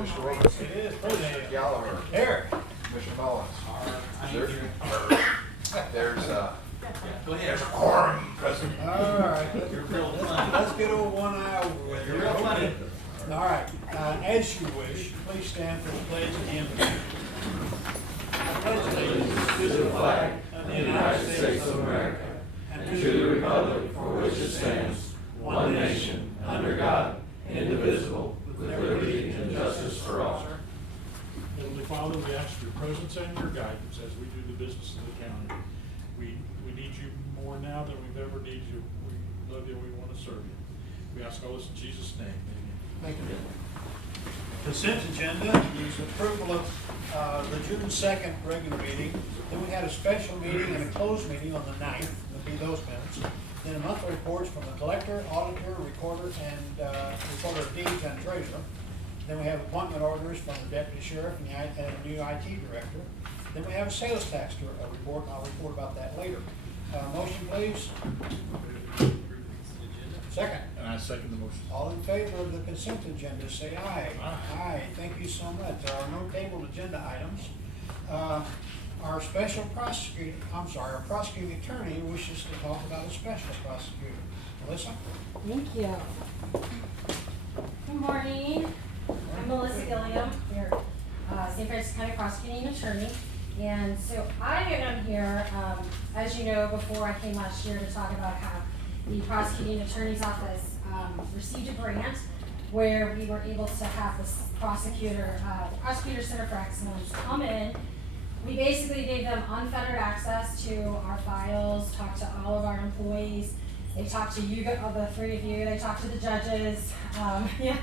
Commissioner Wilkerson. It is. Commissioner Gallagher. Here. Commissioner Mullins. There's Go ahead. there's a quorum present. All right. Let's get over 1 hour with You're real funny. All right. As you wish, please stand for the pledge at the end of the meeting. I pledge allegiance to the flag of the United States of America and to the republic for which it stands, one nation, under God, indivisible, with liberty and justice for all. Heavenly Father, we ask for your presence and your guidance as we do the business of the county. We need you more now than we've ever needed you. We love you and we want to serve you. We ask all this in Jesus' name. Amen. Thank you. Consent agenda is approval of the June 2nd regular meeting. Then we had a special meeting and a closed meeting on the 9th. There'll be those minutes. Then a monthly reports from the collector, auditor, recorder, and recorder of deeds and treasurer. Then we have appointment orders from the deputy sheriff and the new IT director. Then we have a sales tax report, and I'll report about that later. Motion, please. Second. And I second the motion. All in favor of the consent agenda, say aye. Aye. Aye. Thank you so much. There are no tabled agenda items. Our our prosecuting attorney wishes to talk about a special prosecutor. Melissa? Thank you. Good morning. I'm Melissa Gilliam, your St. Francis County Prosecuting Attorney. And so I am here, as you know, before I came last year to talk about how the Prosecuting Attorney's Office received a grant where we were able to have this prosecutor, the Prosecutor Center for Excellence, come in. We basically gave them unfettered access to our files, talked to all of our employees. They talked to you, the three of you. They talked to the judges.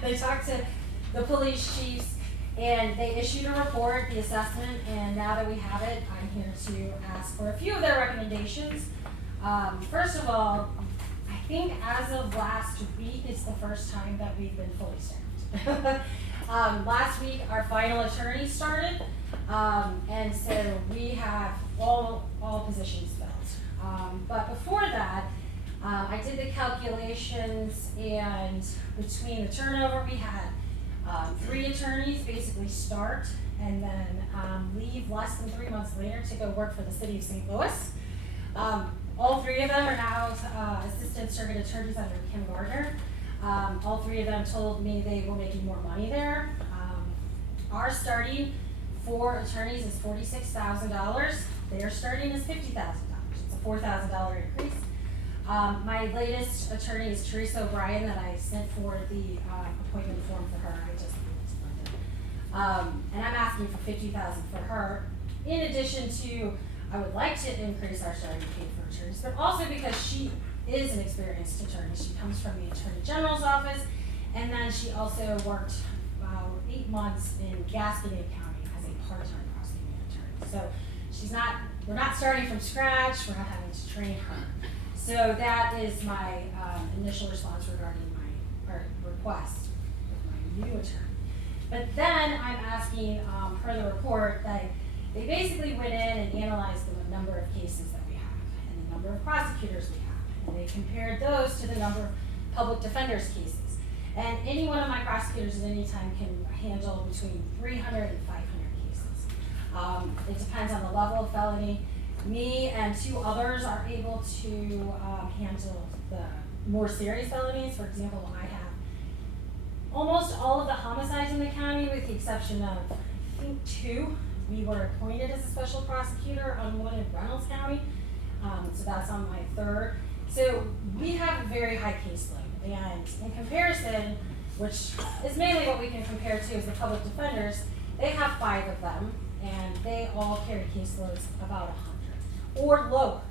They talked to the police chiefs, and they issued a report, the assessment, and now that we have it, I'm here to ask for a few of their recommendations. First of all, I think as of last week, it's the first time that we've been fully staffed. Last week, our final attorney started, and so we have all positions filled. But before that, I did the calculations, and between the turnover we had, 3 attorneys basically start and then leave less than 3 months later to go work for the city of St. Louis. All 3 of them are now assistant circuit attorneys under Kim Gardner. All 3 of them told me they were making more money there. Our starting for attorneys is $46,000. Their starting is $50,000. It's a $4,000 increase. My latest attorney is Teresa O'Brien that I sent for the appointment form for her. I just and I'm asking for $50,000 for her. In addition to, I would like to increase our starting pay for attorneys, but also because she is an experienced attorney. She comes from the Attorney General's office, and then she also worked 8 months in Gascony County as a part-time prosecuting attorney. So we're not starting from scratch. We're not having to train her. So that is my initial response regarding my request with my new attorney. But then I'm asking per the report that they basically went in and analyzed the number of cases that we have and the number of prosecutors we have. And they compared those to the number of public defenders cases. And any one of my prosecutors at any time can handle between 300 and 500 cases. It depends on the level of felony. Me and 2 others are able to handle the more serious felonies. For example, I have almost all of the homicides in the county with the exception of, I think, 2. We were appointed as a special prosecutor on one in Reynolds County, so that's on my 3rd. So we have a very high caseload, and in comparison, which is mainly what we can compare to is the public defenders, they have 5 of them, and they all carry caseloads about 100 or lower.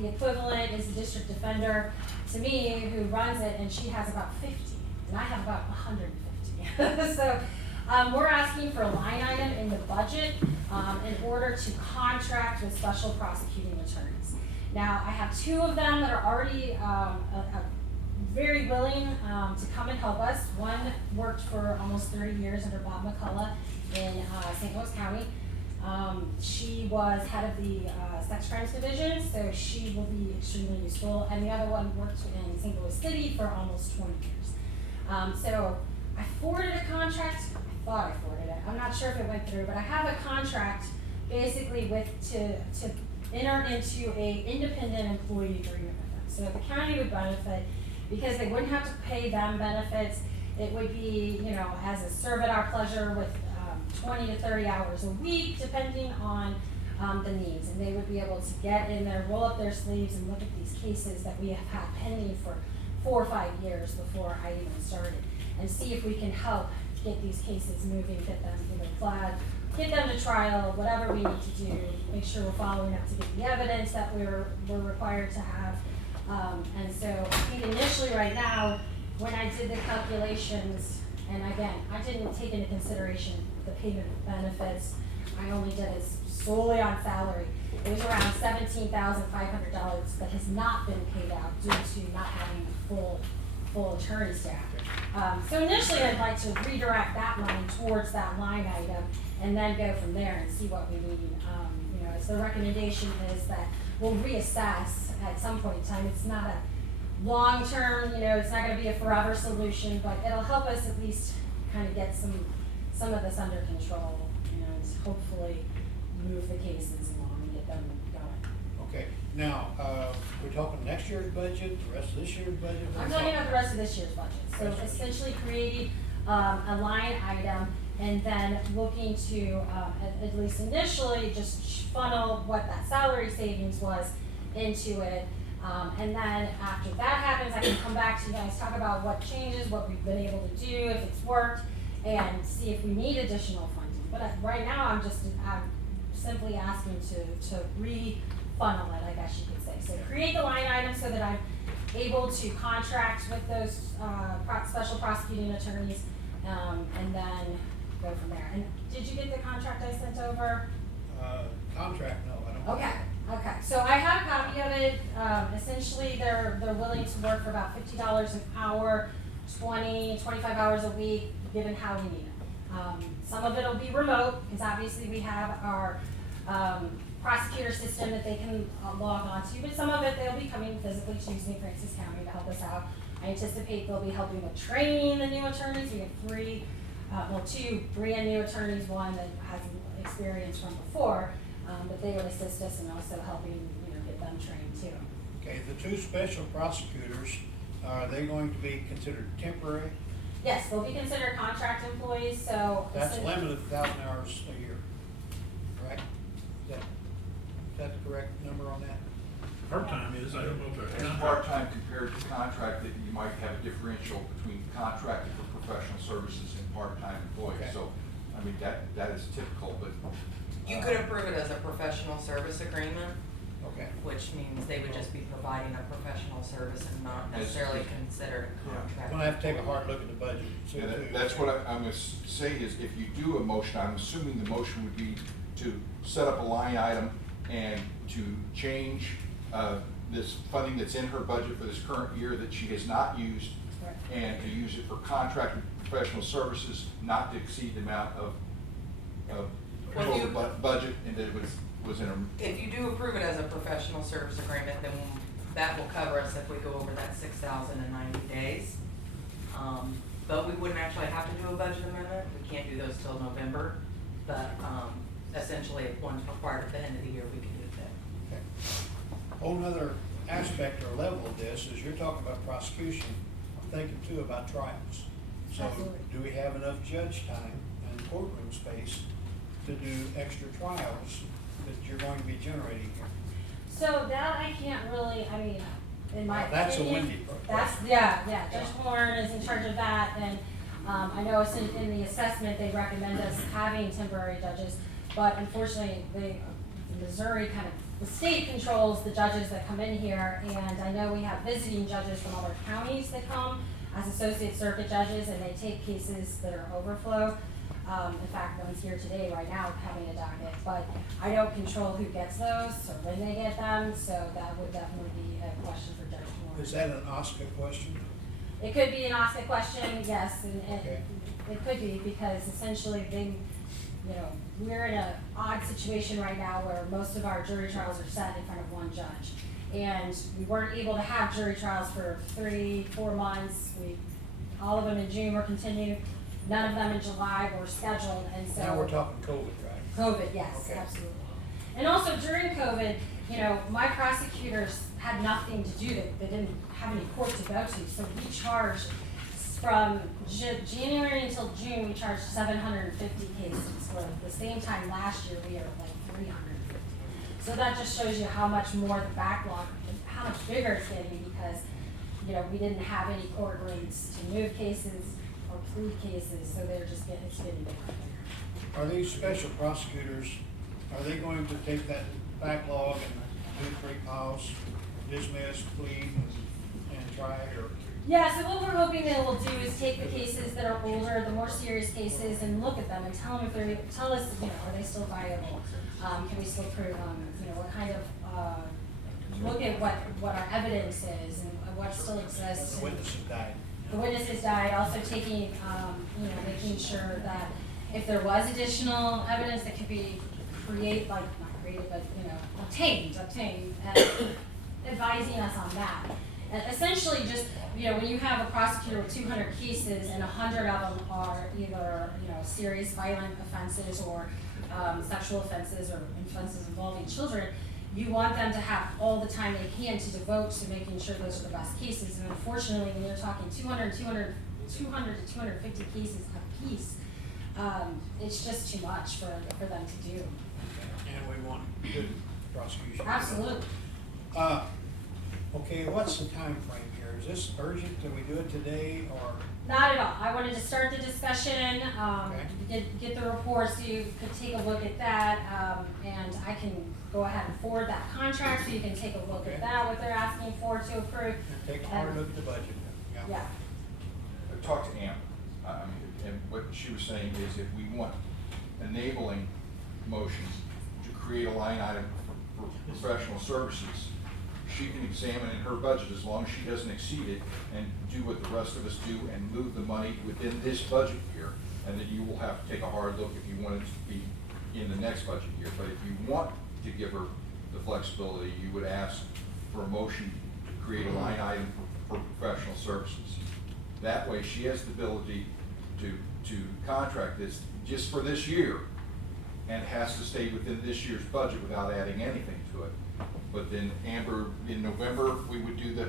The equivalent is the district defender to me who runs it, and she has about 50, and I have about 150. So we're asking for a line item in the budget in order to contract with special prosecuting attorneys. Now, I have 2 of them that are already very willing to come and help us. One worked for almost 30 years under Bob McCullough in St. Louis County. She was head of the sex crimes division, so she will be extremely useful. And the other one worked in St. Louis City for almost 20 years. So I forwarded a contract. I thought I forwarded it. I'm not sure if it went through, but I have a contract basically to enter into a independent employee agreement with them. So the county would benefit because they wouldn't have to pay them benefits. It would be, you know, as a serve at our pleasure with 20 to 30 hours a week, depending on the needs. And they would be able to get in there, roll up their sleeves, and look at these cases that we have had pending for 4 or 5 years before I even started, and see if we can help get these cases moving, get them either flagged, get them to trial, whatever we need to do, make sure we're following up to get the evidence that we're required to have. And so I think initially right now, when I did the calculations, and again, I didn't take into consideration the payment of benefits, I only did it solely on salary. It was around $17,500 that has not been paid out due to not having a full attorney staff. So initially I'd like to redirect that money towards that line item and then go from there and see what we need. You know, so the recommendation is that we'll reassess at some point in time. It's not a long-term, you know, it's not gonna be a forever solution, but it'll help us at least kind of get some of this under control, you know, and hopefully move the cases along and get them going. Okay, now, we're talking next year's budget, the rest of this year's budget? I'm talking about the rest of this year's budget. So essentially creating a line item and then looking to, at least initially, just funnel what that salary savings was into it. And then after that happens, I can come back to you guys, talk about what changes, what we've been able to do, if it's worked, and see if we need additional funding. But right now, I'm simply asking to re-funnel it, I guess you could say. So create the line item so that I'm able to contract with those special prosecuting attorneys, and then go from there. And did you get the contract I sent over? Contract, no, I don't. Okay, so I have a copy of it. Essentially, they're willing to work for about $50 an hour, 25 hours a week, given how we need it. Some of it will be remote, because obviously we have our prosecutor system that they can log on to, but some of it they'll be coming physically to St. Francis County to help us out. I anticipate they'll be helping with training the new attorneys. We have 2 brand new attorneys, one that has experience from before. But they would assist us in also helping, you know, get them trained too. Okay, the 2 special prosecutors, are they going to be considered temporary? Yes, they'll be considered contract employees, so. That's limited to 1,000 hours a year, right? Is that the correct number on that? Part-time is, I don't know if It's it's part-time compared to contract, that you might have a differential between contracted for professional services and part-time employees. Okay. So, I mean, that is typical, but. You could approve it as a professional service agreement, Okay, which means they would just be providing a professional service and not necessarily considered a contract. I'm gonna have to take a hard look at the budget. See Yeah, too. that's what I'm gonna say is if you do a motion, I'm assuming the motion would be to set up a line item and to change this funding that's in her budget for this current year that she has not used, Right. and to use it for contracted professional services, not to exceed the amount of Well, total you- budget, and that it was in a. If you do approve it as a professional service agreement, then that will cover us if we go over that 6,090 days. But we wouldn't actually have to do a budget amendment, we can't do those till November, but, essentially, if one's required at the end of the year, we can do it then. Okay. Whole nother aspect or level of this is you're talking about prosecution. I'm thinking too about trials. So Absolutely. do we have enough judge time and courtroom space to do extra trials that you're going to be generating here? So that I can't really, I mean, in my Now, that's a opinion, Wendy part. that's, yeah, Judge Horn is in charge of that, and, I know it's in the assessment, they recommend us having temporary judges, but unfortunately, the Missouri kind of, the state controls the judges that come in here, and I know we have visiting judges from other counties that come as associate circuit judges, and they take cases that are overflow. In fact, one's here today, right now, having a docket, but I don't control who gets those or when they get them, so that would definitely be a question for Judge Moore. Is that an Oscar question? It could be an OSCA question, yes, and Okay. it could be, because essentially they, you know, we're in an odd situation right now where most of our jury trials are set in front of one judge. And we weren't able to have jury trials for 3-4 months. All of them in June were continued. None of them in July were scheduled, and so. Now we're talking COVID, right? COVID, yes, Okay. absolutely. And also during COVID, you know, my prosecutors had nothing to do, they didn't have any court to go to, so we charged from January until June, we charged 750 cases, where at the same time last year, we were like 350. So that just shows you how much more the backlog, how much bigger it's getting, because, you know, we didn't have any court rooms to move cases or plead cases, so it's getting bigger and bigger. Are these special prosecutors, are they going to take that backlog and do 3 piles, dismiss, plead, and try, or? Yeah, so what we're hoping they will do is take the cases that are older, the more serious cases, and look at them and tell them if they're, tell us, you know, are they still viable? Can we still prove them? You know, what kind of, look at what our evidence is and what still exists. The witnesses died. The witnesses died, also taking, you know, making sure that if there was additional evidence that could be not created, but, you know, obtained, and advising us on that. And essentially just, you know, when you have a prosecutor with 200 cases and 100 of them are either, you know, serious violent offenses or sexual offenses or offenses involving children, you want them to have all the time they can to devote to making sure those are the best cases. And unfortunately, when you're talking 200 to 250 cases a piece, it's just too much for them to do. And we want good prosecution. Absolutely. Okay, what's the time frame here? Is this urgent? Can we do it today, or? Not at all. I wanted to start the discussion, Okay. get the report so you could take a look at that, and I can go ahead and forward that contract so you can take a look Okay. at that, what they're asking for to approve. And take a hard look at the budget. Yeah, I talked to Amber, and what she was saying is if we want enabling motions to create a line item for professional services, she can examine in her budget as long as she doesn't exceed it and do what the rest of us do and move the money within this budget year. And then you will have to take a hard look if you want it to be in the next budget year. But if you want to give her the flexibility, you would ask for a motion to create a line item for professional services. That way she has the ability to contract this just for this year and has to stay within this year's budget without adding anything to it. But then Amber, in November, we would do the,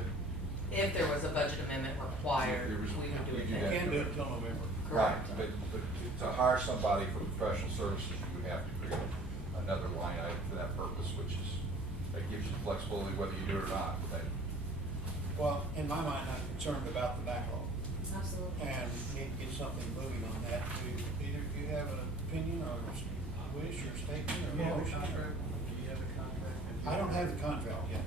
If there was a budget amendment required, If there was- we would do we it do We then. that. can't do it until November. right, Correct. but to hire somebody for professional services, you would have to create another line item for that purpose, which is, that gives you flexibility whether you do it or not. Well, in my mind, I'm concerned about the backlog, absolutely. and need to get something moving on that. Do either of you have an opinion or wish or statement or motion? Do you have a contract? I don't have the contract yet.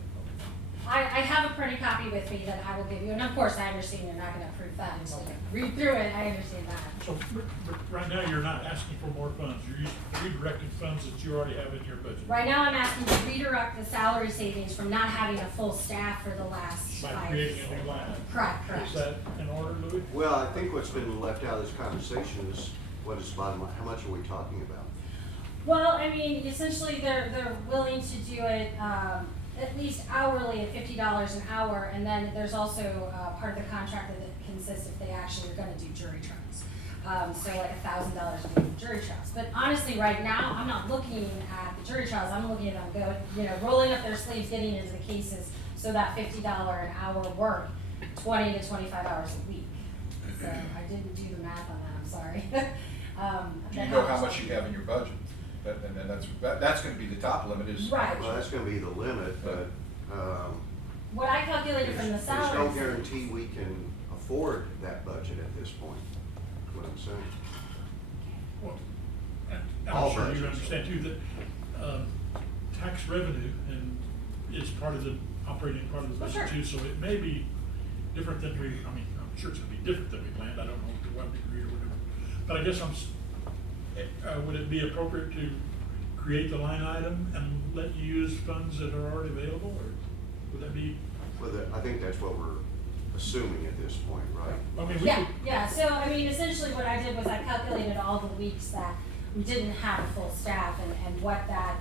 I have a printed copy with me that I will give you, and of course, I understand you're not gonna approve that until you read through it, I understand that. So, but right now, you're not asking for more funds, you're using redirected funds that you already have in your budget. Right now, I'm asking to redirect the salary savings from not having a full staff for the last By 5 creating years. a new line. Correct. Is that in order, Louis? Well, I think what's been left out of this conversation is what is the bottom line, how much are we talking about? Well, I mean, essentially, they're willing to do it, at least hourly at $50 an hour, and then there's also, part of the contract that consists if they actually are gonna do jury trials. So like $1,000 a week for jury trials. But honestly, right now, I'm not looking at the jury trials, I'm looking at them rolling up their sleeves, getting into the cases, so that $50 an hour work, 20 to 25 hours a week. So I didn't do the math on that, I'm sorry. Do you know how much you have in your budget? And then that's gonna be the top limit is. Right. Well, that's gonna be the limit, but, What I calculated from the there's no salaries. guarantee we can afford that budget at this point, is what I'm saying. Well, All I'm sure you budgets. understand too that, tax revenue and is part of the operating part of the Well, budget sure. too, so it may be different than I'm sure it's gonna be different than we planned, I don't know to what degree or whatever. But I guess would it be appropriate to create the line item and let you use funds that are already available, or would that be? I think that's what we're assuming at this point, right? I mean, we Yeah, could, yeah, so I mean, essentially what I did was I calculated all the weeks that we didn't have a full staff and what that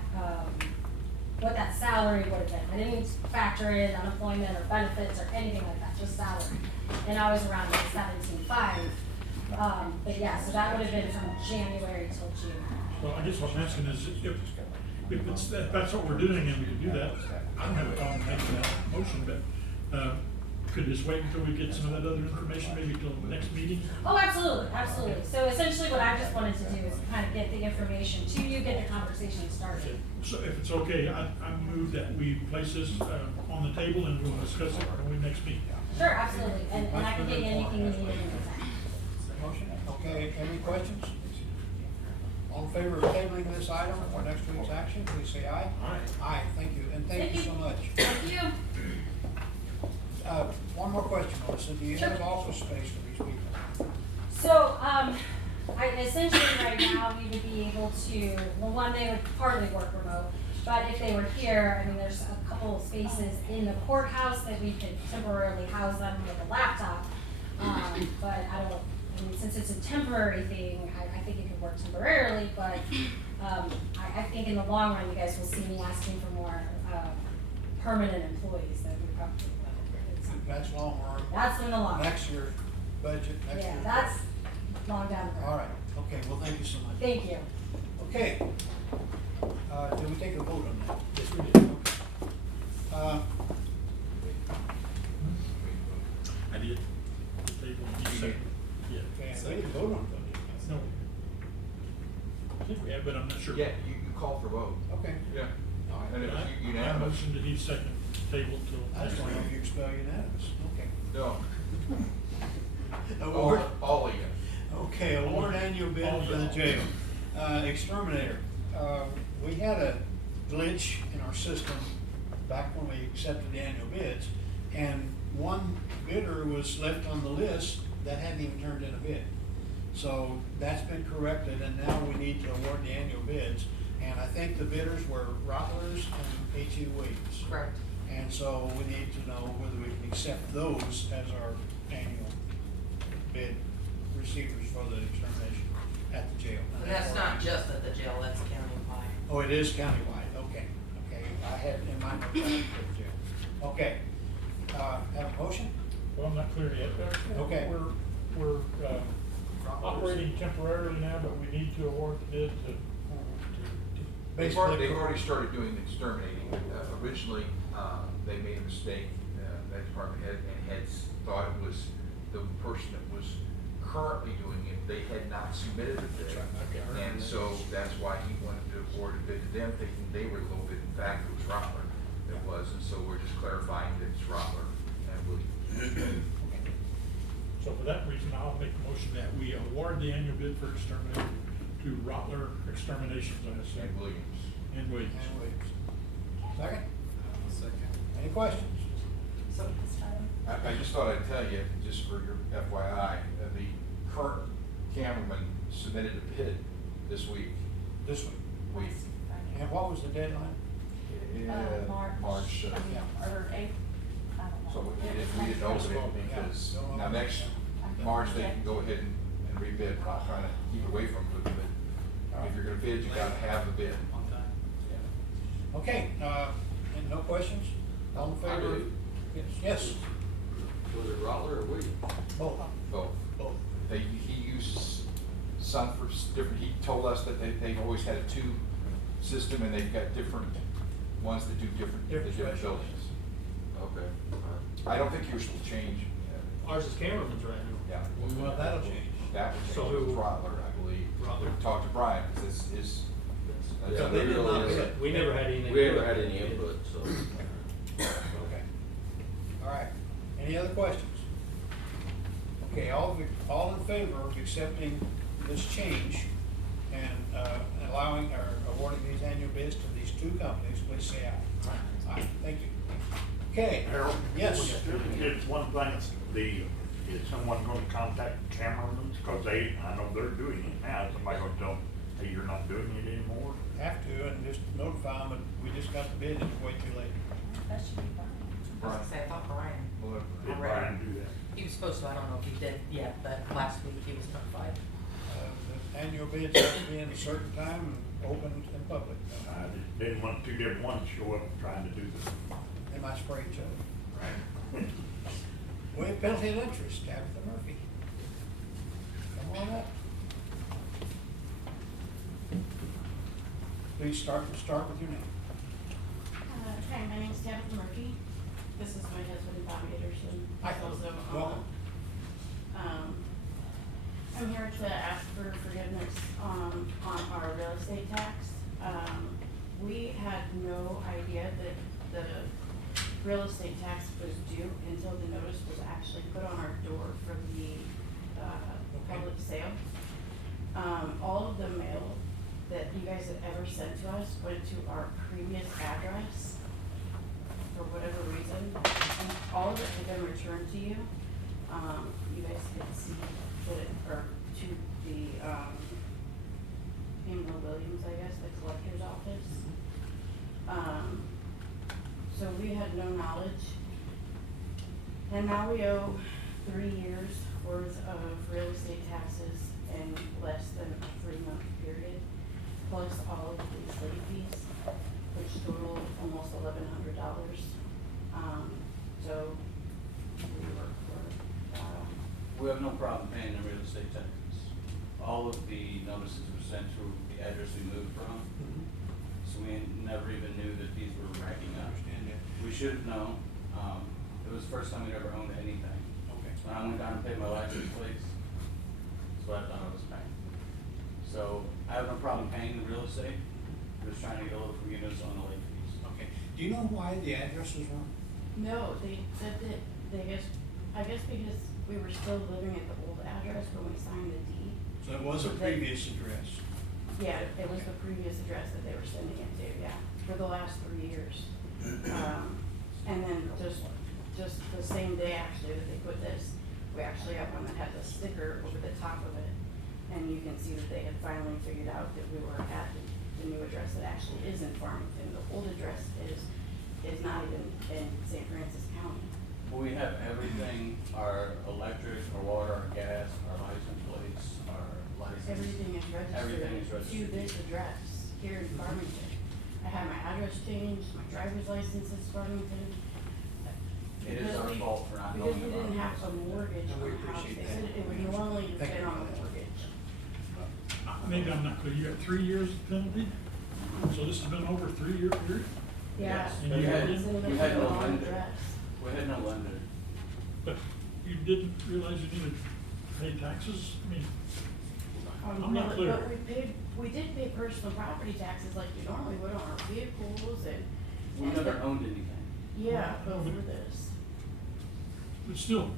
salary would have been. I didn't factor in unemployment or benefits or anything like that, just salary. And I was around like 17.5 But yeah, so that would have been from January till June. Well, I guess what I'm asking is, if it's, if that's what we're doing and we can do that, I don't have a problem making that motion, but, could this wait until we get some of that other information, maybe till the next meeting? Oh, absolutely, absolutely. So essentially what I just wanted to do is kind of get the information to you, get the conversation started. So if it's okay, I move that we place this, on the table and we'll discuss it when we next meet. Sure, absolutely, and I can get you anything you need in the meantime. Motion, okay, any questions? All in favor of tabling this item for next week's action, please say aye. Aye. Aye, thank you, and thank you so much. Thank you. One more question, Melissa, do you have Sure. office space for these people? So, I essentially right now, we would be able to, well, one, they would partly work remote, but if they were here, I mean, there's a couple of spaces in the courthouse that we could temporarily house them with a laptop. But I mean, since it's a temporary thing, I think it could work temporarily, but, I think in the long run, you guys will see me asking for more, permanent employees that we probably will. That's long run. That's in the long run. Next year's budget, next Yeah, year's. that's long down the road. All right, okay, well, thank you so much. Thank you. Okay. Did we take a vote on that? Yes, we did. I did. The table, you second. Yeah. Okay, we didn't vote on it. No. I think we have, but I'm not sure. Yeah, you call for vote. Okay. Yeah. And it was I unanimous. motion that he second table till I next just want to know if week. you expel unanimous. Okay. No, Award, all of you. okay, award annual bid for the jail. Exterminator. We had a glitch in our system back when we accepted the annual bids, and one bidder was left on the list that hadn't even turned in a bid. So that's been corrected, and now we need to award the annual bids. And I think the bidders were Rottlers and H.E. Williams. Correct. And so we need to know whether we can accept those as our annual bid receivers for the extermination at the jail. And that's not just at the jail, that's countywide. Oh, it is countywide, okay, okay, I had in my notes, I had for the jail. Okay, have a motion? Well, I'm not clear yet. Okay. We're operating temporarily now, but we need to award the bid to They've Basically, already started doing the exterminating. Originally, they made a mistake, that department head, and had thought it was the person that was currently doing it. They had not submitted a bid. That's right. Okay, I remember And that. so that's why he wanted to award a bid to them, thinking they were the low bid. In fact, it was Rottler that was, and so we're just clarifying that it's Rottler and Williams. So for that reason, I'll make a motion that we award the annual bid for exterminator to Rottler Exterminations, I assume. And Williams. And Williams. And Williams. Second? Second. Any questions? So this time? I just thought I'd tell you, just for your FYI, that the current cameraman submitted a bid this week. This week. And what was the deadline? March. Yeah. Or April, I don't know. So if we didn't open it, because now next March, they can go ahead and rebid. We're not trying to keep it away from it, but if you're gonna bid, you gotta have the bid. Okay, and no questions? All in I favor? do. Yes, Was it Rottler or Williams? both, Both. both. He uses some for different, he told us that they've always had a two system and they've got different ones that do different Different buildings. specialties. Okay. I don't think yours will change. Ours is cameraman's right now. Yeah. Well, that'll change. That will So change who- with Rottler, I believe. Rottler. Talk to Brian, because this is. Yeah, So they they did really not, is. we never had anything. We never had any input, so. Okay. All right. Any other questions? Okay, all in favor of accepting this change and allowing or awarding these annual bids to these two companies, please say aye. Aye, thank you. Okay. Harold? Yes. It's one thing, is someone gonna contact the cameramen, cause I know they're doing it now, somebody gonna tell them, hey, you're not doing it anymore? Have to, and just notify them, but we just got the bid, it's way too late. That should be fine. I was gonna say, I thought Brian, Did Brian do that? he was supposed to, I don't know if he did yet, but last week he was notified. The annual bids have to be in a certain time and open in public. I just didn't want two different ones show up trying to do this. They might spray each other. Waive penalty and interest, Tabitha Murphy. come on up. Please start with your name. Hi, my name's Tabitha Murphy. This is my husband, Bobby Anderson. Hi. Also, Welcome. I'm here to ask for forgiveness on our real estate tax. We had no idea that the real estate tax was due until the notice was actually put on our door for the public sale. All of the mail that you guys had ever sent to us went to our previous address for whatever reason, and all of it had been returned to you. You guys could see that it, or to the, Pamela Williams, I guess, the collector's office. So we had no knowledge. And now we owe 3 years worth of real estate taxes in less than a 3-month period, plus all of these late fees, which total almost $1,100. So we work for, We have no problem paying the real estate taxes. All of the notices were sent to the address we moved from, so we never even knew that these were racking up. We should have known. It was the first time we'd ever owned anything. Okay. When I went down and paid my license plates, that's what I thought I was paying. So I have no problem paying the real estate. I'm just trying to get a little forgiveness on the late fees. Okay. Do you know why the address was wrong? no, they said that, I guess because we were still living at the old address when we signed the deed. So it was a previous address. Yeah, it was the previous address that they were sending it to, yeah, for the last 3 years. And then just the same day actually that they put this, we actually have one that had the sticker over the top of it. And you can see that they had finally figured out that we were at the new address that actually is in Farmington. The old address is not even in St. Francis County. We have everything, our electric, our water, our gas, our license plates, our license. Everything is Everything is registered to registered. this address here in Farmington. I had my address changed, my driver's license is Farmington. It is our fault for not Because knowing we about didn't it. have a mortgage And on we the house. appreciate They said that. it would normally Thank depend you. on the mortgage. Maybe I'm not clear, you got 3 years penalty? So this has been over a 3-year period? Yeah. Yes, And but you had- It's in the you had no wrong lender. address. We had no lender. But you didn't realize you needed to pay taxes? I mean, I'm not clear. But we did pay personal property taxes like we normally would on our vehicles and. We never owned anything. Yeah, over this. but still,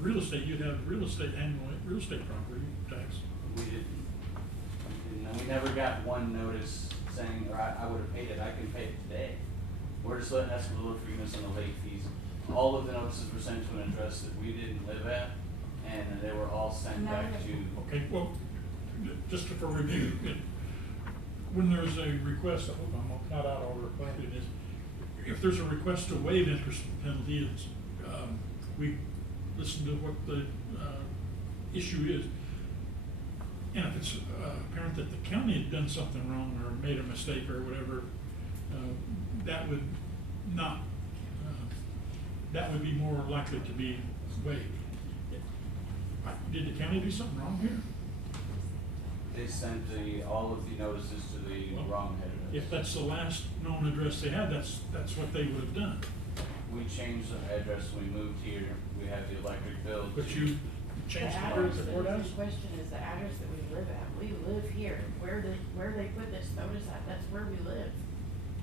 real estate, you'd have real estate annual, real estate property tax. We didn't. And we never got one notice saying, or I would have paid it, I can pay it today. We're just letting us a little forgiveness on the late fees. All of the notices were sent to an address that we didn't live at, and they were all sent back to. Okay, well, just for review, when there's a request, I hope I'm not out of order, but it is, if there's a request to waive interest penalty, it's, we listen to what the issue is. And if it's apparent that the county had done something wrong or made a mistake or whatever, that would not, that would be more likely to be waived. Did the county do something wrong here? They sent all of the notices to the wrong head address. If that's the last known address they had, that's what they would have done. We changed the address when we moved here. We have the electric bill. But you The changed the address, word the courthouse? question is the address that we live at. We live here. Where they put this notice at, that's where we live.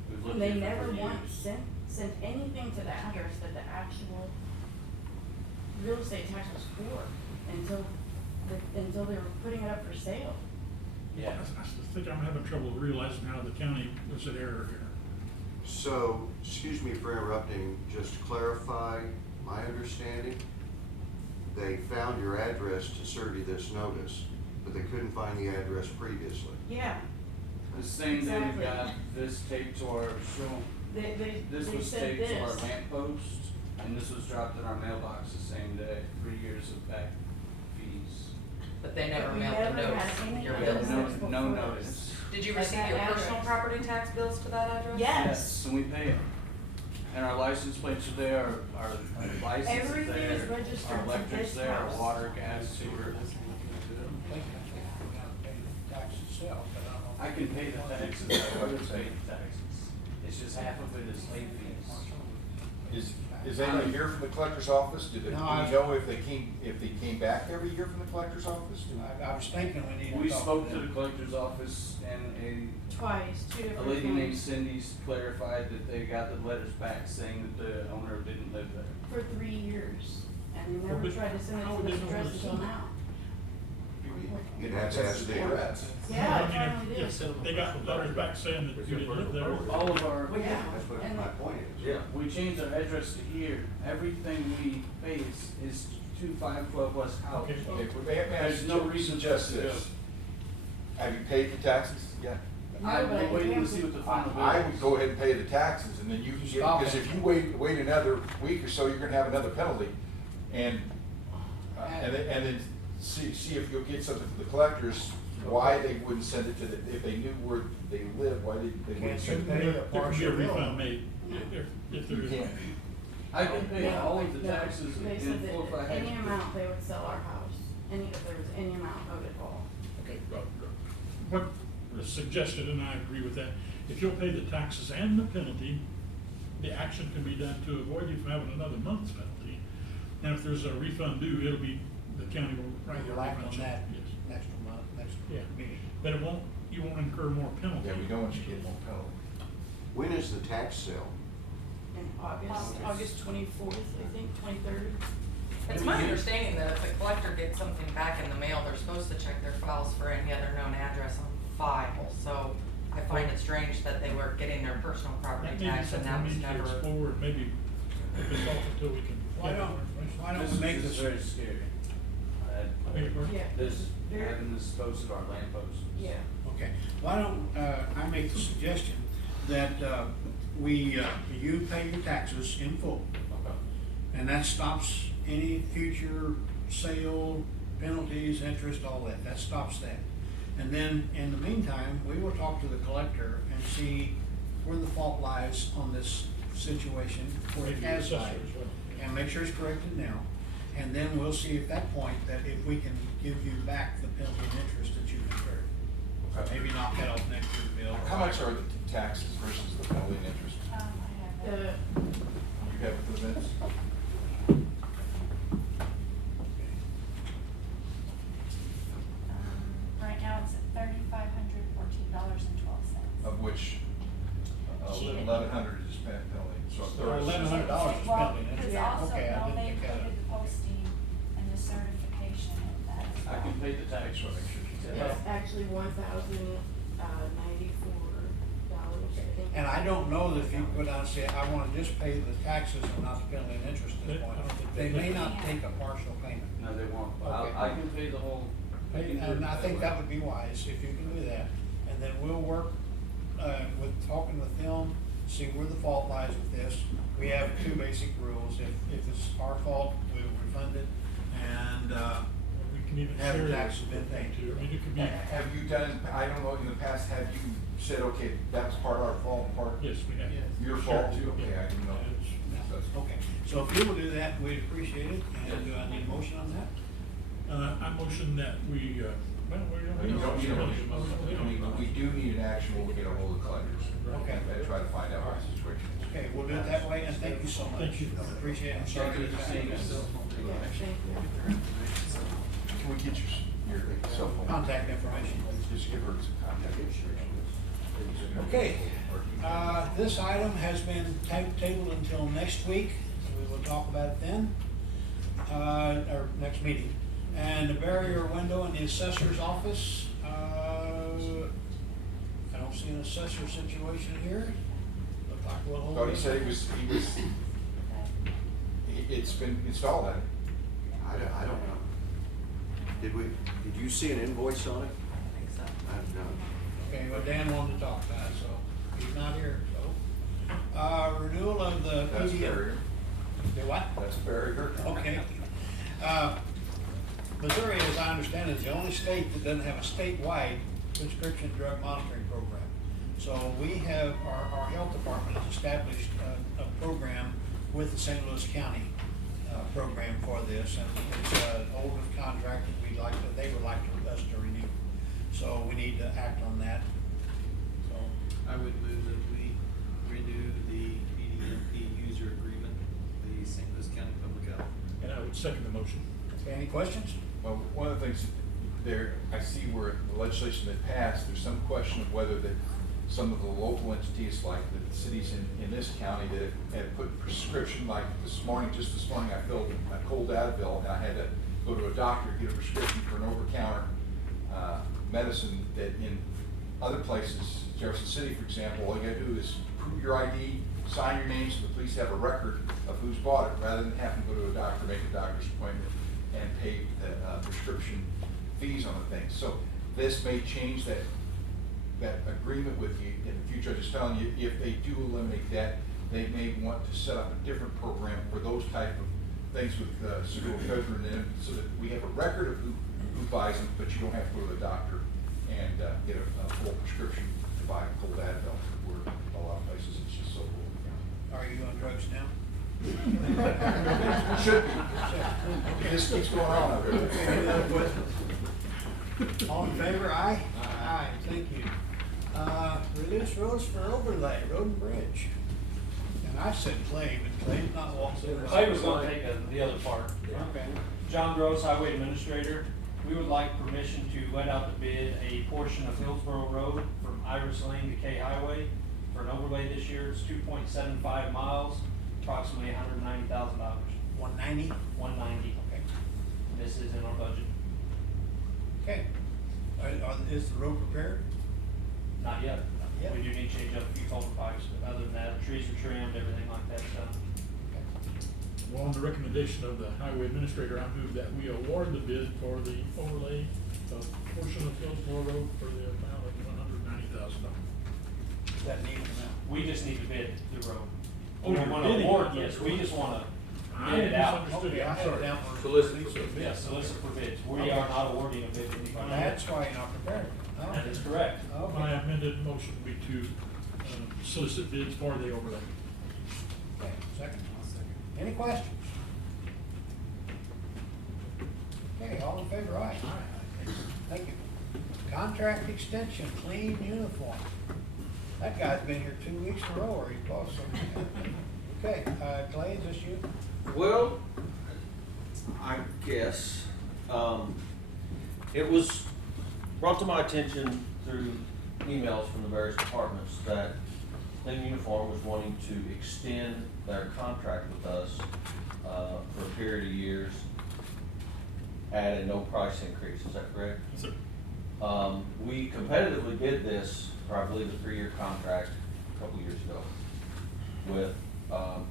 We've lived They here never for 4 once years. sent anything to the address that the actual real estate tax was for until they were putting it up for sale. Yeah. I think I'm having trouble realizing how the county was at error here. So, excuse me for interrupting, just to clarify my understanding, they found your address to serve you this notice, but they couldn't find the address previously. Yeah, The same day we Exactly. got this taped to our showroom. This they was said taped to our this. lamp post, and this was dropped in our mailbox the same day. 3 years of back fees. But they never But we mailed never the notice, had any your We had bills. notice. no notice. Did you At receive that your personal address. property tax bills to that address? Yes. And we pay it. And our license plates are there, our license is Everything is there, registered our to electric's this there, our house. water, gas, sewer. itself, but I don't know. I can pay the taxes, I would pay the taxes. It's just half of it is late fees. Is anybody here from the collector's office? Do we No, know if they came back every year from the collector's office? I was thinking we needed to We talk spoke to them. the collector's office and Twice, two a different lady named times. Cindy's clarified that they got the letters back saying that the owner didn't live there. For 3 years, and they Well, never but tried to send it how to would this they know address where to until send it? now. You'd have to ask the the address. Yeah, I I mean, finally did. if they got letters back saying that you didn't live there. All of our, Yeah. That's what And my point is. Yeah. we changed our address to here. Everything we face is 2512 West House. Okay. Okay, may I There's no reason suggest to go. this? Have you paid the taxes yet? I'm No, but I waiting to can- see what the final bill I is. would go ahead and pay the taxes, and then you can get, Stop because it. if you wait another week or so, you're gonna have another penalty. And, and then see if you'll get something from the collectors, why they wouldn't send it to the, if they knew where they live, why they Can't wouldn't you send it? pay a There could be a partial bill? refund made if there You is. can't. I can pay No, all of the no, taxes They in said full if I that had any to. amount, they would sell our house, if there was any amount owed at all. Okay, what is suggested, and I agree with that, if you'll pay the taxes and the penalty, the action can be done to avoid you from having another month's penalty. And if there's a refund due, it'll be, the county will. Right, you'll act on refund that you. Yes. next month, next Yeah, meeting. but you won't incur more penalty. Yeah, we don't want you to get more penalty. When is the tax sale? In August 24th, I think, 23rd. It's my understanding that if the collector gets something back in the mail, they're supposed to check their files for any other known address on file. So I find it strange that they were getting their personal property That may be tax and that something was we need to never. explore, and maybe put this off until we can. Why get don't- more information. why don't This we is make just this- very scary. Beg your pardon? Yeah. This, Very- having this posted on land posts. Yeah. Okay, why don't, I make the suggestion that, you pay your taxes in full, and that stops any future sale, penalties, interest, all that, that stops that. And then, in the meantime, we will talk to the collector and see where the fault lies on this situation, where it Maybe has the lied, assessor as well. and make sure it's corrected now. And then we'll see at that point that if we can give you back the penalty and interest that you've incurred. Maybe knock that off next year's bill. How much are the taxes versus the penalty and interest? I have it. You have it for the minutes? Right now it's at $3,514.12. Of which, She- 1,100 is penalty, so a third. Well, $1,100 is Well, penalty, isn't it? because Yeah. also, Okay, I no, didn't they pick that up. included the posting and the certification of that as I well. can pay the tax, so make sure she's. It's actually $1,094, I think. And I don't know that if you go down and say, I wanna just pay the taxes and not the penalty and interest at this I point, don't think they they may do. not take a partial payment. No, they won't. Okay. I can pay the whole. I can do it And I think way. that would be wise, if you can do that, and then we'll work, with talking with them, see where the fault lies with this. We have two basic rules, if it's our fault, we will refund it, and, We can even Have share the that taxes been paid? too. I mean, it could be, Have you done, I don't know, in the past, have you said, okay, that's part our fault, part yes, we have. your Sure. fault too? Okay, I didn't know. It's- That's- okay, so if you will do that, we'd appreciate it, and do I need a motion on that? I motion that we, well, we don't. We don't need a motion, We don't need a but we do need an action, we'll get a hold of collectors. Okay. And try to find out what the situation is. Okay, we'll do it that way, and thank you so much. Thank you. Appreciate it, I'm sorry. Thank you for seeing us. Yeah, thank you. Can we get your cell phone? Contact information. Just give her some contact information. Okay, this item has been tabled until next week, we will talk about it then, or next meeting. And the barrier window in the assessor's office, I don't see an assessor situation here. Look like we'll hold. Thought he said it's been installed, hasn't it? I don't know. Did you see an invoice on it? I think so. I don't know. Okay, well, Dan wanted to talk about it, so he's not here, so. Renewal of the That's a PDA. barrier. The what? That's a barrier. Okay. Missouri, as I understand it, is the only state that doesn't have a statewide prescription drug monitoring program. So we have, our health department has established a program with the St. Louis County program for this, and it's an old contract that they would like us to renew. So we need to act on that. So, I would move that we renew the EDMP user agreement, the St. Louis County Public Health. And I would second the motion. okay, any questions? Well, one of the things there, I see where the legislation that passed, there's some question of whether that some of the local entities, like the cities in this county that have put prescription, like just this morning I filled a cold Advil, and I had to go to a doctor to get a prescription for an over-the-counter medicine that in other places, Jefferson City, for example, all you gotta do is prove your ID, sign your name so the police have a record of who's bought it, rather than having to go to a doctor, make a doctor's appointment, and pay the prescription fees on the thing. So this may change that agreement with you in the future. I'm just telling you, if they do eliminate that, they may want to set up a different program for those type of things with pseudoephedrine in it, so that we have a record of who buys them, but you don't have to go to the doctor and get a full prescription to buy a cold Advil, where a lot of places it's just so cool. Are you on drugs now? Should be. This keeps going on. Okay, any other questions? All in favor, aye? Aye, thank you. Reduce roads for overlay, road and bridge. And I said Clay, but Clay's not walking. I was gonna take the other part. Okay. John Gross, Highway Administrator. We would like permission to let out the bid a portion of Hillsborough Road from Iris Lane to K Highway for an overlay this year. It's 2.75 miles, approximately $190,000. 190? 190. Okay. This is in our budget. Okay. Is the road prepared? Not yet. Not yet. We do need to change up a few culvert pipes, but other than that, trees are trimmed, everything like that's done. Well, on the recommendation of the highway administrator, I move that we award the bid for the overlay of portion of Hillsborough Road for the amount of $190,000. Is that needed amount? We just need to bid the road. Oh, We you're don't wanna bidding award, it. yes, we just wanna I bid it out. misunderstood Okay, you, I I'm had it sorry. down for. Yes, solicit for bids. We are not awarding a bid to anybody. That's why you're not prepared. Oh. That is correct. My Okay. amended motion would be to solicit bids for the overlay. Okay, second. Any questions? Okay, all in favor, aye? Aye. Thank you. Contract extension, clean uniform. That guy's been here 2 weeks in a row, or he's lost something. Okay, Clay, is this you? Well, I guess, it was brought to my attention through emails from the various departments that Clean Uniform was wanting to extend their contract with us, for a period of years at a no price increase, is that correct? Yes, sir. We competitively bid this for, I believe, a 3-year contract a couple years ago with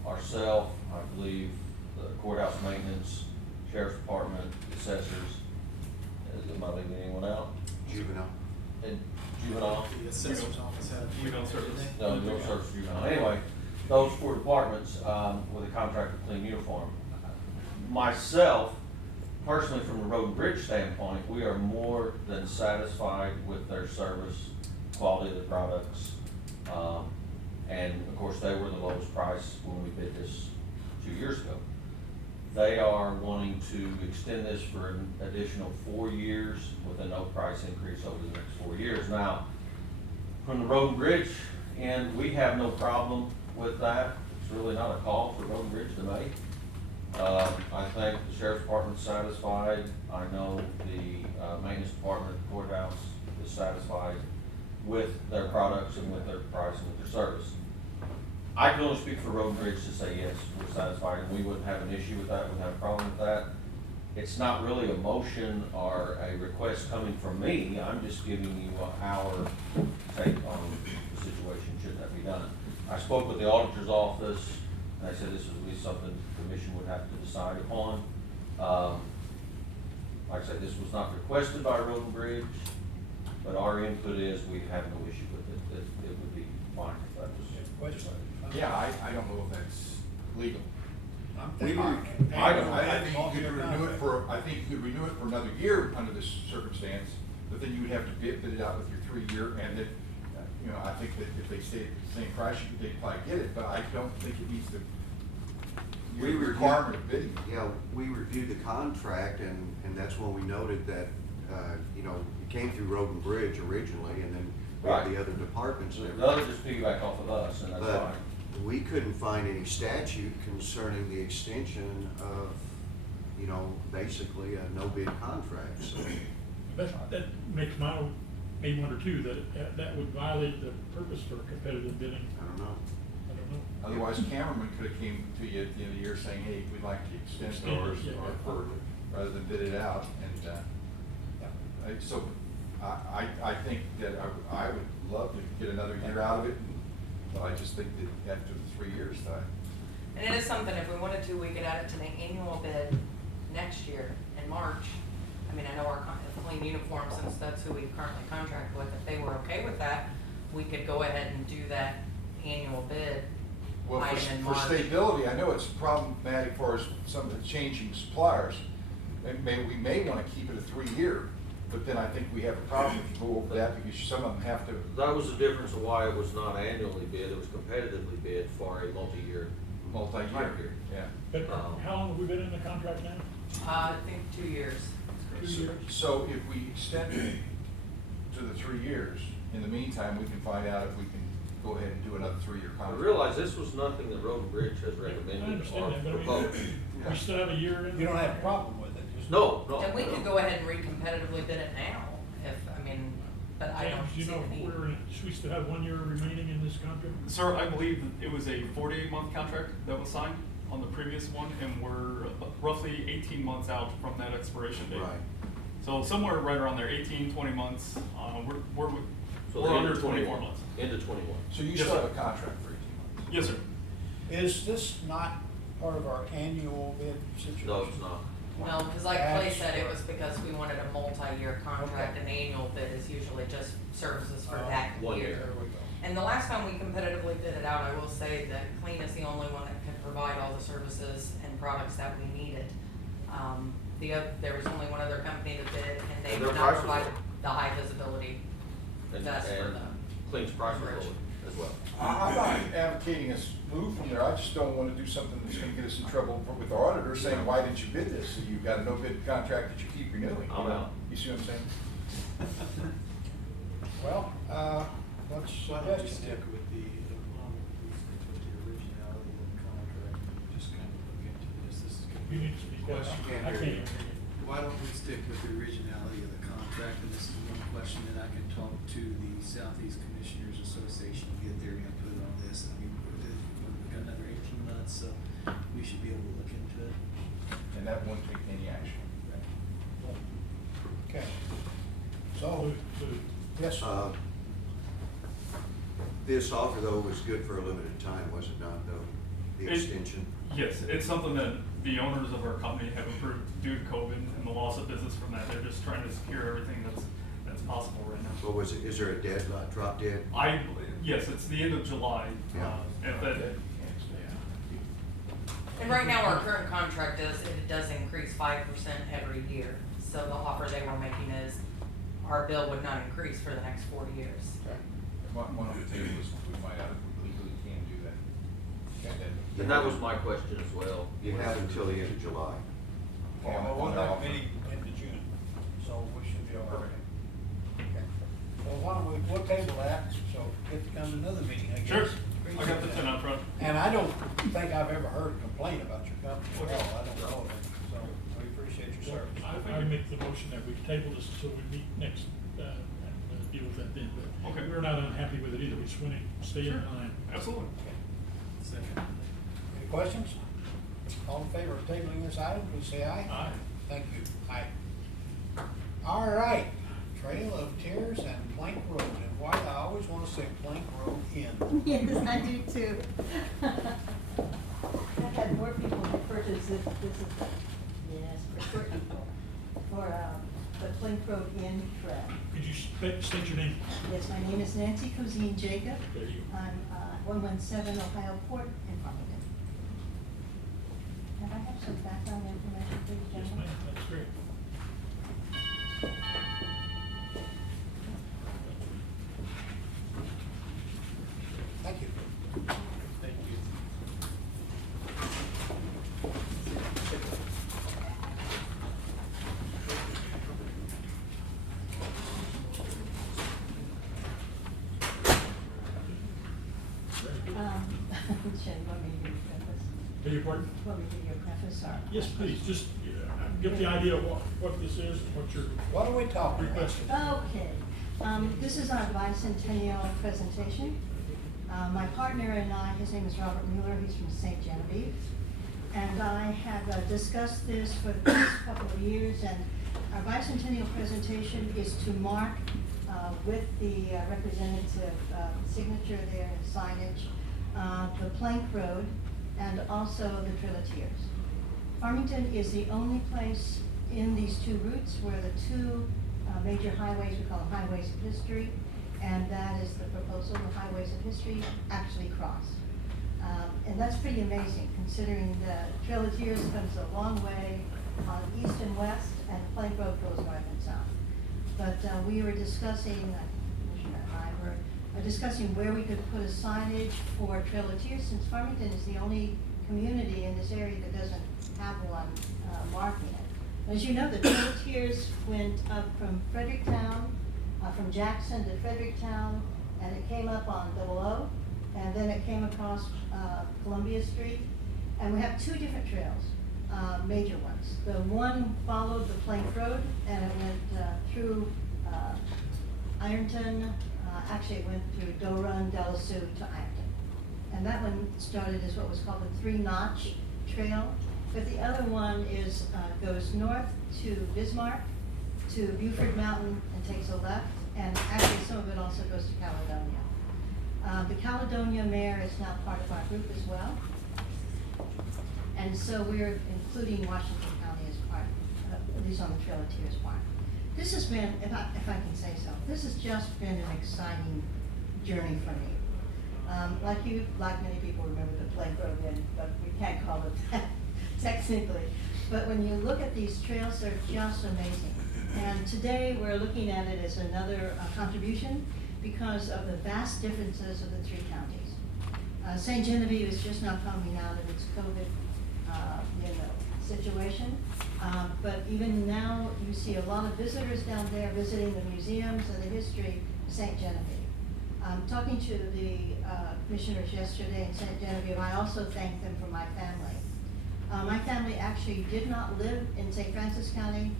ourselves, I believe, the courthouse maintenance, sheriff's department, assessors. Am I leaving anyone out? Juvenile. And juvenile? The assessor's office had a juvenile service. No, no service for juvenile. Anyway, those 4 departments, with a contract with Clean Uniform. Myself, personally, from the road and bridge standpoint, we are more than satisfied with their service, quality of the products. And of course, they were the lowest price when we bid this 2 years ago. They are wanting to extend this for an additional 4 years with a no price increase over the next 4 years. Now, from the road and bridge, and we have no problem with that. It's really not a call for road and bridge to make. I think the sheriff's department's satisfied. I know the maintenance department, the courthouse is satisfied with their products and with their price and with their service. I can only speak for road and bridge to say yes, we're satisfied, and we wouldn't have an issue with that, wouldn't have a problem with that. It's not really a motion or a request coming from me, I'm just giving you our take on the situation, should that be done. I spoke with the auditor's office, and they said this would be something the commission would have to decide upon. Like I said, this was not requested by Road and Bridge, but our input is we have no issue with it, that it would be fine if that was. Question? Yeah, I don't know if that's legal. I'm We thinking. were, I think you could renew it for, another year under this circumstance, but then you would have to bid it out with your 3-year, and then, I think that if they stayed at the same price, they'd probably get it, but I don't think it meets the We requirement of bidding. Yeah, we reviewed the contract and that's when we noted that you know, it came through Road and Bridge originally, and then we had Right. the other departments and The everything. other just piggyback off of us, and that's But fine. we couldn't find any statute concerning the extension of, you know, basically a no bid contract, so. That makes my, me wonder too, that that would violate the purpose for competitive bidding. I don't know. I don't know. Otherwise, Cameraman could have came to you at the end of the year saying, hey, we'd like to extend Extend it, ours yeah. or further, rather than bid it out, and, so, I think that I would love to get another year out of it, but I just think that after the 3 years, And it is something, if we wanted to, we could add it to the annual bid next year in March. I mean, I know our Clean Uniform, since that's who we currently contract with, if they were okay with that, we could go ahead and do that annual bid well, item in for March. stability, I know it's problematic for us, some of the changing suppliers. And we may wanna keep it a 3-year, but then I think we have a problem if you go over that, because some of them have to. That was the difference of why it was not annually bid, it was competitively bid for a multi-year. Multi-year, time period. yeah. But how long have we been in the contract now? I think 2 years. 2 years? So if we extend it to the 3 years, in the meantime, we can find out if we can go ahead and do another 3-year I contract. realize this was nothing that Road and Bridge has I recommended understand or that, but I mean, proposed. we still have a year in. You don't have a problem with it? just- No, no. And we could go ahead and re-competitively bid it now, if, I mean, but I don't James, see you know, the need. we still have 1 year remaining in this contract? Sir, I believe that it was a 48-month contract that was signed on the previous one, and we're roughly 18 months out from that expiration date. Right. So somewhere right around there, 18, 20 months, we're So we're the end under of 24 months. End of 21. So you Yes, still sir. have a contract for 18 months? Yes, sir. Is this not part of our annual bid situation? No, it's not. No, because like Clay That's- said, it was because we wanted a multi-year contract, Okay. and the annual bid is usually just services for Oh, that 1 year. year. There we go. And the last time we competitively bid it out, I will say that Clean is the only one that can provide all the services and products that we needed. There was only one other company that bid, and they And their did price not was provide low. the high visibility vest for And them. Clean's price was lower as well. I'm not advocating us move from there, I just don't wanna do something that's gonna get us in trouble with the auditor saying, why didn't you bid this? So you've got a no bid contract that you keep renewing. I'm out. You see what I'm saying? Well, what's Why don't we suggested? stick with the, originality of the contract, just kind of look into this, this is gonna You be. need to speak up. Question. I can't hear you. Why don't we stick with the originality of the contract, and this is one question that I can talk to the Southeast Commissioners Association, get their input on this. I mean, we've got another 18 months, so we should be able to look into it. And that won't take any action. Okay. So, yes, sir. This offer though was good for a limited time, was it not though? The It- extension? Yes, it's something that the owners of our company have approved due to COVID and the loss of business from that. They're just trying to secure everything that's possible right now. What was it, is there a deadline, drop dead? Yes, it's the end of July. Yeah. If that, And right now, our current contract does increase 5% every year. So the offer they were making is, our bill would not increase for the next 4 years. One of the table is, we might, legally can do that. And that was my question as well. You have until the end of July. Okay, well, we'll have a meeting into June, so we should be all right. Okay. Well, why don't we'll table that, so it can come to another meeting, I guess. sure, I got the 10 out front. And I don't think I've ever heard a complaint about your company at all, I don't know of it, so we appreciate your service. I make the motion that we table this until we meet next, and deal with that then, but Okay. we're not unhappy with it either, we just want to stay in line. Absolutely. Second. Any questions? All in favor of tabling this item, please say aye. Aye. Thank you. Aye. All right, Trail of Tears and Plank Road, and why I always want to say Plank Road in. Yes, I do too. I've had more people refer to this is, yes, for short people, for the Plank Road Inn Trail. Could you state your name? Yes, my name is Nancy Cosine Jacob. There you go. I'm 117 Ohio Court in Farmington. Have I have some background information for you, Yes, gentlemen? ma'am, that's great. Thank you. Thank you. Jen, want me to give you a preface? Beg your pardon? Want me to give you a preface or? Yes, please, just get the idea of what this is, and what you're What are we talking about? requesting. Okay, this is our bicentennial presentation. My partner and I, his name is Robert Mueller, he's from St. Genevieve. And I have discussed this for the past couple of years, and our bicentennial presentation is to mark with the representative signature there and signage, the Plank Road and also the Trilatiers. Farmington is the only place in these two routes where the two major highways, we call them highways of history, and that is the proposal, the highways of history actually cross. And that's pretty amazing considering the Trilatiers comes a long way on east and west, and Plank Road goes north and south. But we were discussing, Commissioner and I were discussing where we could put a signage for Trilatiers, since Farmington is the only community in this area that doesn't have one marking it. As you know, the Trilatiers went up from Fredericktown, from Jackson to Fredericktown, and it came up on 00, and then it came across Columbia Street. And we have two different trails, major ones. The one followed the Plank Road, and it went through Ironton, actually it went through Doe Run, Delasue to Ironton. And that one started as what was called the 3-Notch Trail. But the other one is, goes north to Bismarck, to Buford Mountain, and takes a left. And actually some of it also goes to Caledonia. The Caledonia Mare is now part of our group as well. And so we're including Washington County as part, at least on the Trilatiers part. This has been, if I can say so, this has just been an exciting journey for me. Like many people remember the Plank Road, but we can't call it that technically. But when you look at these trails, they're just amazing. And today we're looking at it as another contribution because of the vast differences of the three counties. St. Genevieve is just now coming out of its COVID situation. But even now, you see a lot of visitors down there visiting the museums and the history of St. Genevieve. Talking to the commissioners yesterday in St. Genevieve, I also thanked them for my family. My family actually did not live in St. Francis County.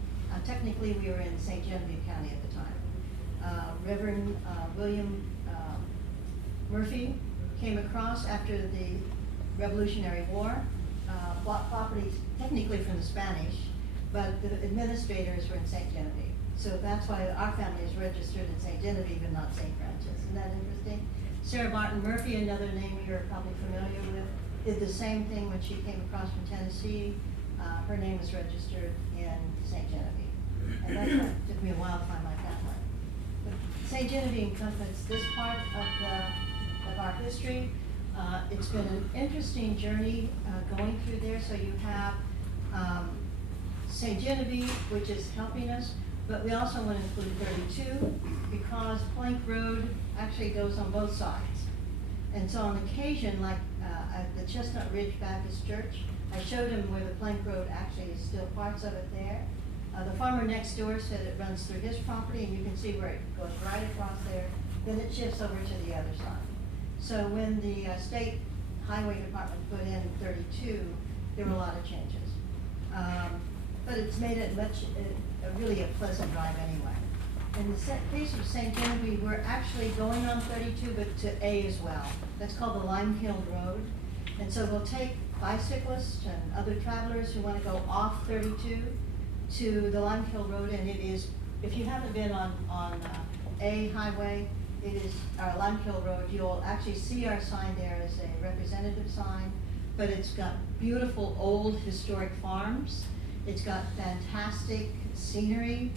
Technically, we were in St. Genevieve County at the time. Reverend William Murphy came across after the Revolutionary War, bought property technically from the Spanish, but the administrators were in St. Genevieve. So that's why our family is registered in St. Genevieve and not St. Francis. Isn't that interesting? Sarah Barton Murphy, another name you're probably familiar with, did the same thing when she came across from Tennessee. Her name was registered in St. Genevieve. And that's why it took me a while to find my family. But St. Genevieve encompasses this part of our history. It's been an interesting journey going through there. So you have St. Genevieve, which is helping us, but we also want to include 32 because Plank Road actually goes on both sides. And so on occasion, like at the Chestnut Ridge Baptist Church, I showed him where the Plank Road actually is still parts of it there. The farmer next door said it runs through his property, and you can see where it goes right across there. Then it shifts over to the other side. So when the state highway department put in 32, there were a lot of changes. But it's made it really a pleasant drive anyway. In the case of St. Genevieve, we're actually going on 32, but to A as well. That's called the Lime Hill Road. And so we'll take bicyclists and other travelers who want to go off 32 to the Lime Hill Road, and it is, if you haven't been on A highway, it is our Lime Hill Road. You'll actually see our sign there as a representative sign, but it's got beautiful old historic farms. It's got fantastic scenery,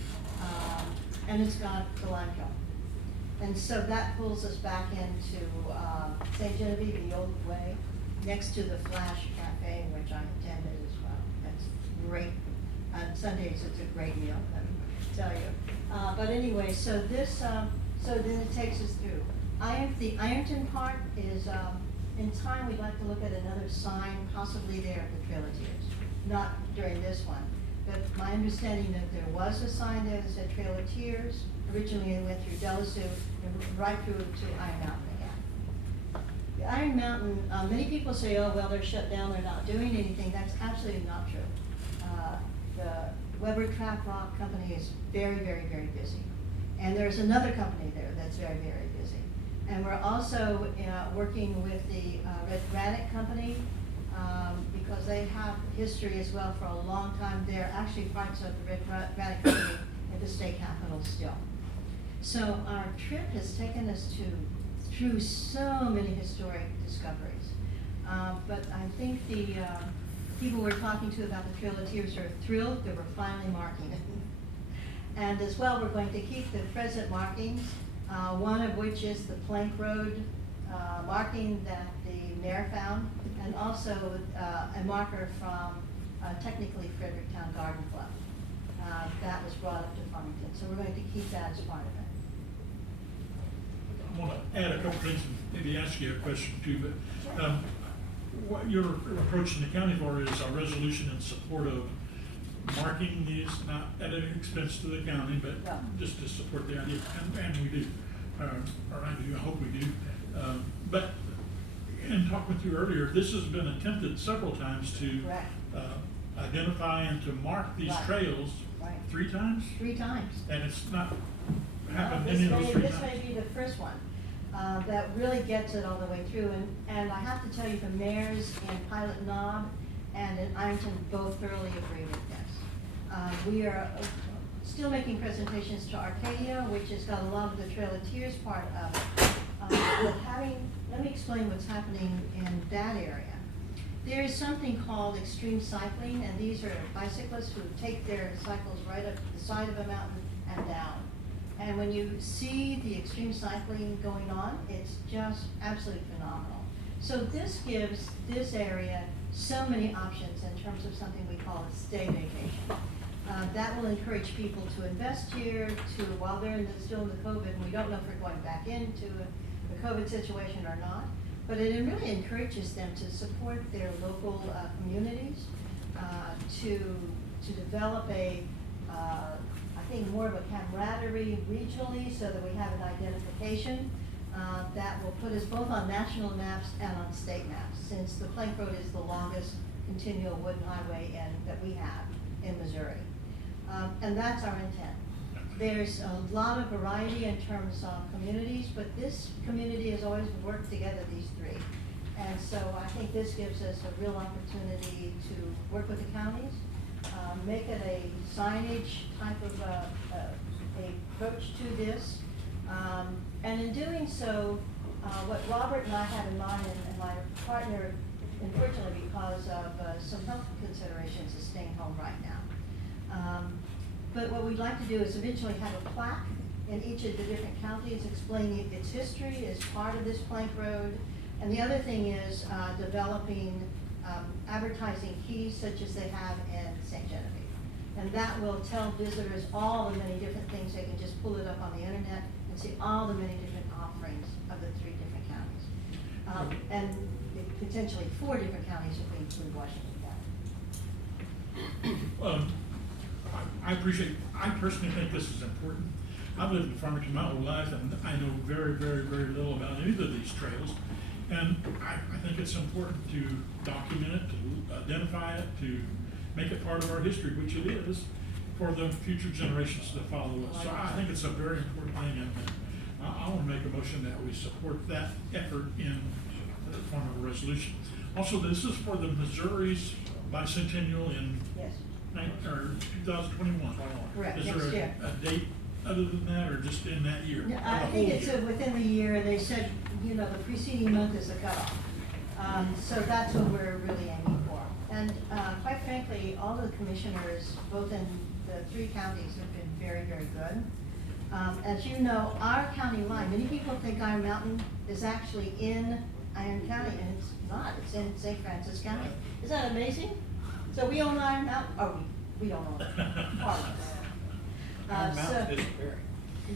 and it's got the Lime Hill. And so that pulls us back into St. Genevieve, the old way, next to the Flash Cafe, which I attended as well. That's great. On Sundays, it's a great meal, let me tell you. But anyway, so this, so then it takes us through. The Ironton part is, in time, we'd like to look at another sign, possibly there at the Trilatiers. Not during this one, but my understanding that there was a sign there that said Trilatiers. Originally, it went through Delasue and right through to Iron Mountain again. Iron Mountain, many people say, oh, well, they're shut down, they're not doing anything. That's absolutely not true. The Weber Trap Rock Company is very, very, very busy. And there's another company there that's very, very busy. And we're also working with the Red Granite Company, because they have history as well for a long time. They're actually parts of the Red Granite Company at the state capitol still. So our trip has taken us through so many historic discoveries. But I think the people we're talking to about the Trail of Tears are thrilled that we're finally marking it. And as well, we're going to keep the present markings, one of which is the Plank Road marking that the mayor found, and also a marker from technically Fredericktown Garden Club. That was brought up to Farmington, so we're going to keep that as part of it. I want to add a couple things and maybe ask you a question too, but what you're approaching the county for is a resolution in support of marking these, not at an expense to the county, but No. just to support the idea, and we do, or I do, I hope we do. But in talking with you earlier, this has been attempted several times to Correct. identify and to mark these Right. trails. Right. 3 times? 3 times. And it's not No, happened this any of those may- 3 This times? may be the first one that really gets it all the way through. And I have to tell you, the mayors in Pilot Knob and in Ironton both thoroughly agree with this. We are still making presentations to Arcadia, which has got a lot of the Trail of Tears part of it. Let me explain what's happening in that area. There is something called extreme cycling, and these are bicyclists who take their cycles right up the side of a mountain and down. And when you see the extreme cycling going on, it's just absolutely phenomenal. So this gives this area so many options in terms of something we call a stay vacation. That will encourage people to invest here, while they're still in the COVID, and we don't know if we're going back into the COVID situation or not, but it really encourages them to support their local communities, to develop I think more of a camaraderie regionally, so that we have an identification that will put us both on national maps and on state maps, since the Plank Road is the longest continual wooden highway that we have in Missouri. And that's our intent. There's a lot of variety in terms of communities, but this community has always worked together, these 3. And so I think this gives us a real opportunity to work with the counties, make it a signage type of approach to this. And in doing so, what Robert and I had in mind, and my partner, unfortunately because of some health considerations, is staying home right now. But what we'd like to do is eventually have a plaque in each of the different counties explaining its history as part of this Plank Road. And the other thing is developing advertising keys such as they have in St. Genevieve. And that will tell visitors all the many different things. They can just pull it up on the internet and see all the many different offerings of the 3 different counties. And potentially 4 different counties if we include Washington County. I personally think this is important. I've lived in Farmington my whole life, and I know very, very, very little about either of these trails. And I think it's important to document it, to identify it, to make it part of our history, which it is, for the future generations to follow us. So I think it's a very important thing, and I want to make a motion that we support that effort in the form of a resolution. Also, this is for the Missouri's bicentennial in Yes. 2021. Correct, Is next there year. a date other than that, or just in that year? No, Or the I think whole it's year? within the year. They said, the preceding month is the cutoff. So that's what we're really aiming for. And quite frankly, all the commissioners, both in the 3 counties, have been very, very good. As you know, our county line, many people think Iron Mountain is actually in Iron County, and it's not. It's in St. Francis County. Isn't that amazing? So we own Iron Mountain, or we don't own it. Part of it. Iron So- Mountain disappearing.